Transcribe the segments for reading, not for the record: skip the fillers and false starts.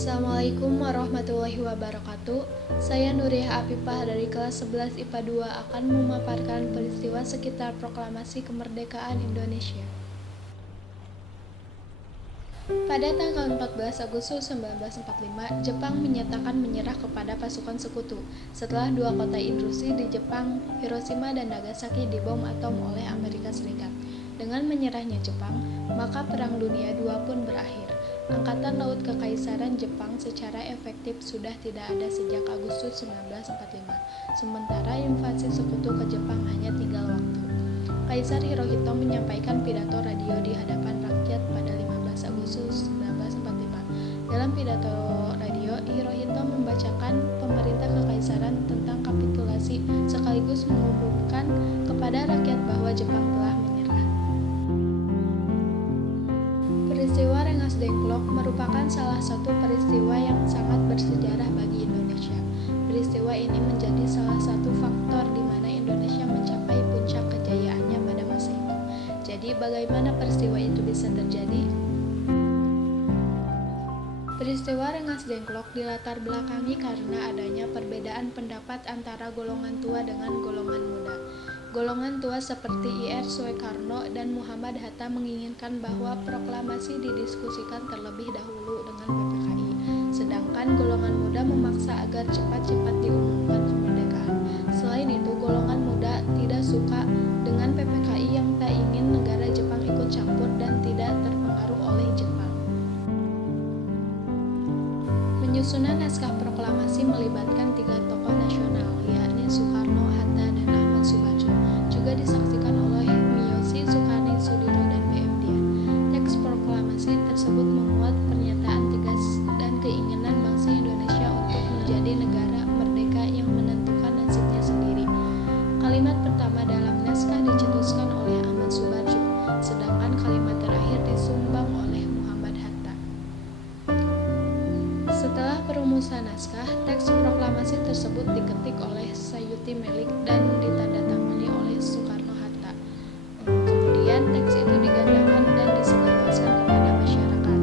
Assalamualaikum warahmatullahi wabarakatuh. Saya Nuriyah Afifah dari kelas 11 IPA 2 akan memaparkan peristiwa sekitar proklamasi kemerdekaan Indonesia. Pada tanggal 14 Agustus 1945, Jepang menyatakan menyerah kepada pasukan sekutu setelah dua kota industri di Jepang, Hiroshima dan Nagasaki dibom atom oleh Amerika Serikat. Dengan menyerahnya Jepang, maka Perang Dunia II pun berakhir. Angkatan Laut Kekaisaran Jepang secara efektif sudah tidak ada sejak Agustus 1945, sementara invasi sekutu ke Jepang hanya tinggal waktu. Kaisar Hirohito menyampaikan pidato radio di hadapan rakyat pada 15 Agustus 1945. Dalam pidato radio, Hirohito membacakan pemerintah kekaisaran tentang kapitulasi sekaligus mengumumkan kepada rakyat bahwa Jepang telah menyerah. Peristiwa Rengas Dengklok merupakan salah satu peristiwa yang sangat bersejarah bagi Indonesia. Peristiwa ini menjadi salah satu faktor di mana Indonesia mencapai puncak kejayaannya pada masa itu. Jadi, bagaimana peristiwa itu bisa terjadi? Peristiwa Rengas Dengklok dilatar belakangi karena adanya perbedaan pendapat antara golongan tua dengan golongan muda. Golongan tua seperti I.R. Soekarno dan Muhammad Hatta menginginkan bahwa proklamasi didiskusikan terlebih dahulu dengan PPKI, sedangkan golongan muda memaksa agar cepat-cepat diumumkan kemerdekaan. Selain itu, golongan muda tidak suka dengan PPKI yang tak ingin negara Jepang ikut campur dan tidak terpengaruh oleh Jepang. Penyusunan naskah proklamasi melibatkan tiga tokoh nasional, yakni Soekarno, Hatta, dan Ahmad Subarjo. Juga disaksikan oleh Miyoshi, Sukarni, Sudiro, dan B.M. Dian. Teks proklamasi tersebut memuat pernyataan tegas dan keinginan bangsa Indonesia untuk menjadi negara merdeka yang menentukan nasibnya sendiri. Kalimat pertama dalam naskah dicetuskan oleh Ahmad Subarjo, sedangkan kalimat terakhir disumbang oleh Muhammad Hatta. Setelah perumusan naskah, teks proklamasi tersebut diketik oleh Sayuti Melik dan ditandatangani oleh Soekarno-Hatta. Kemudian teks itu digandakan dan disebarluaskan kepada masyarakat.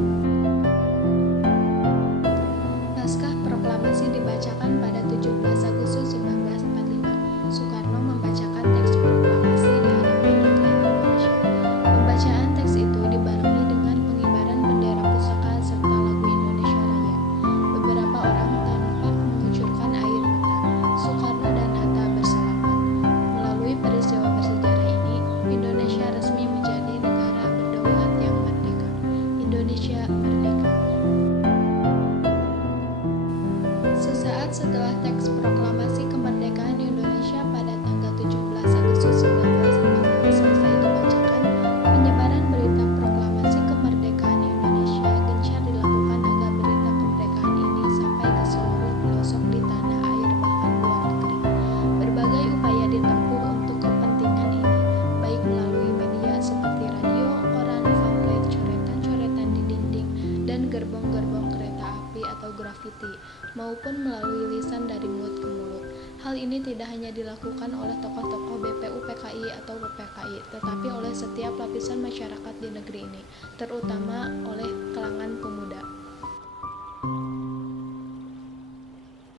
Naskah proklamasi dibacakan pada 17 Agustus 1945. Soekarno membacakan teks proklamasi di hadapan rakyat Indonesia. Pembacaan teks itu dibarengi dengan pengibaran bendera pusaka serta lagu Indonesia Raya. Beberapa orang tampak mengucurkan air mata. Soekarno dan Hatta bersalaman. Melalui peristiwa bersejarah ini, Indonesia resmi menjadi negara berdaulat yang merdeka. Indonesia merdeka. Sesaat setelah teks proklamasi kemerdekaan Indonesia pada tanggal 17 Agustus 1945 selesai dibacakan, penyebaran berita proklamasi kemerdekaan Indonesia gencar dilakukan agar berita kemerdekaan ini sampai ke seluruh pelosok di tanah air bahkan luar negeri. Berbagai upaya ditempuh untuk kepentingan ini, baik melalui media seperti radio, koran, pamflet, coretan-coretan di dinding, dan gerbong-gerbong kereta api atau grafiti, maupun melalui lisan dari mulut ke mulut. Hal ini tidak hanya dilakukan oleh tokoh-tokoh BPU PKI atau PPKI, tetapi oleh setiap lapisan masyarakat di negeri ini, terutama oleh kalangan pemuda.